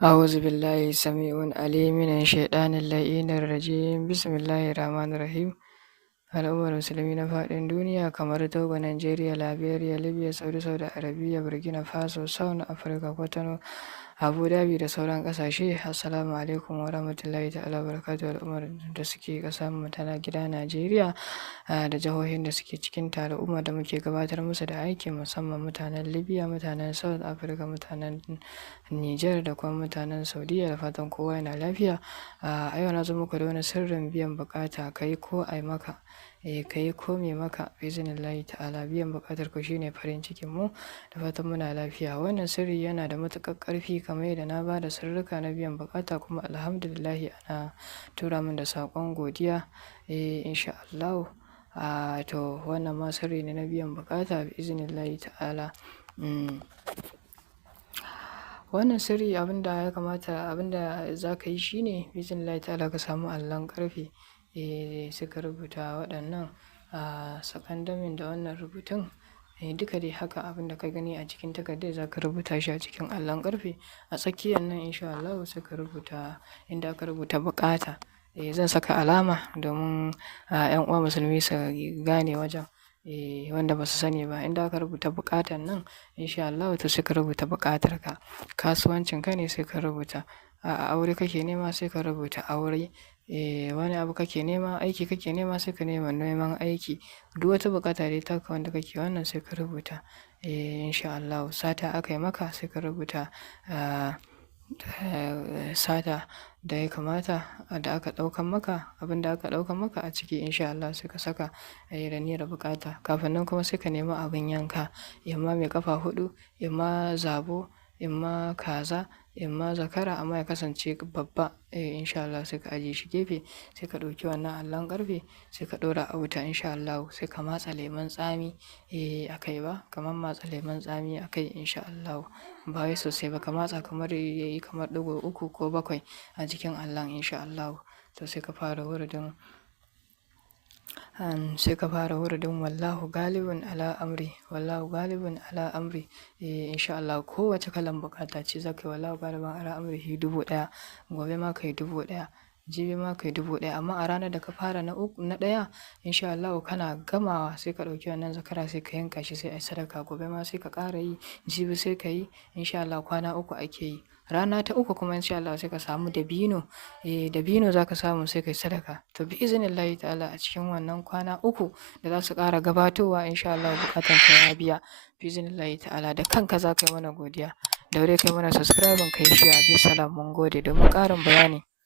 أعوذ بالله السميع العليم من الشيطان اللعين الرجيم بسم الله الرحمن الرحيم al'ummar musulmi na faɗin duniya kamar Togo, Najeriya, Liberia, Libya, Saudi Arabia, Burkina Faso, South Africa, Kwatano, Abu Dhabi da sauran ƙasashe. Assalamu alaikum wa rahmatullahi ta'ala barakatuhu. Al'ummar da suke ƙasar mu ta gida Najeriya da jihohin da suke cikin ta, al'umma da muke gabatar musu da aiki, musamman mutanen Libya, mutanen South Africa, mutanen Niger da kuma mutanen Saudiya, da fatan kowa yana lafiya. A yau na zo muku da wani sirrin biyan buƙata, kai ko ai maka. Ka yi ko me maka biznillahi ta'ala, biyan buƙatar ku shine farin cikin mu, da fatan muna lafiya. Wannan sirri yana da matuƙar ƙarfi, kamar yadda na ba da sirrika na biyan buƙata, kuma alhamdulillahi ana tura min da saƙon godiya insha Allahu. To wannan ma sirri ne na biyan buƙata biznillahi ta'ala. Wannan sirri abinda ya kamata, abinda za ka yi shine biznillahi ta'ala ka samu allon ƙarfe, suka rubuta waɗannan sakandamin da wannan rubutun. Duka dai haka abin da ka gani a cikin takardar za ka rubuta shi a cikin allon ƙarfe. A tsakiyar nan insha Allahu suka rubuta inda aka rubuta buƙata. Zan saka alama domin 'yan uwa musulmi su gane wajen, wanda ba su sani ba. Inda aka rubuta buƙatar nan insha Allahu to suka rubuta buƙatar ka. Kasuwancin ka ne sai ka rubuta. Aure kake nema sai ka rubuta aure. Wani abu kake nema, aiki kake nema sai ka nema neman aiki. Duk wata buƙata dai taka wanda kake wannan sai ka rubuta insha Allahu. Sata aka yi maka sai ka rubuta sata da ya kamata da aka ɗaukan maka, abin da aka ɗaukan maka a ciki insha Allah sai ka saka da niyyar buƙata. Kafin nan kuma sai ka nemi abin yanka, imma mai ƙafa huɗu, imma zabo, imma kaza, imma zakara, amma ya kasance babba insha Allah. Sai ka ajiye shi gefe, sai ka ɗauki wannan allon ƙarfe sai ka ɗora a wuta insha Allahu. Sai ka matsa lemon tsami a kai ba, kamar matsa lemon tsami a kai insha Allahu. Ba wai sosai ba, ka matsa kamar yayi kamar ɗigo 3 ko 7 a jikin allon insha Allahu. To sai ka fara wuridin wallahu galibun ala amri, wallahu galibun ala amri insha Allah. Kowace kalan buƙata ce za ka yi wallahu galibun ala amri 1000, gobe ma ka yi 1000, jibi ma ka yi 1000. Amma a ranar da ka fara na ɗaya insha Allahu kana gamawa sai ka ɗauki wannan zakara sai ka yanka shi sai a yi sadaka. Gobe ma sai ka ƙara yi, jibi sai ka yi insha Allah. Kwana 3 ake yi. Rana ta 3 kuma insha Allah sai ka samu dabino, dabino za ka samu sai ka yi sadaka. To bi iznillahi ta'ala a cikin wannan kwana 3 da za su ƙara gabatowa insha Allah buƙatan ka ya biya bi iznillahi ta'ala. Da kanka za ka yi mana godiya. Daure kai mana subscribe, kai share. Bisalam, mun gode. Domin ƙarin bayani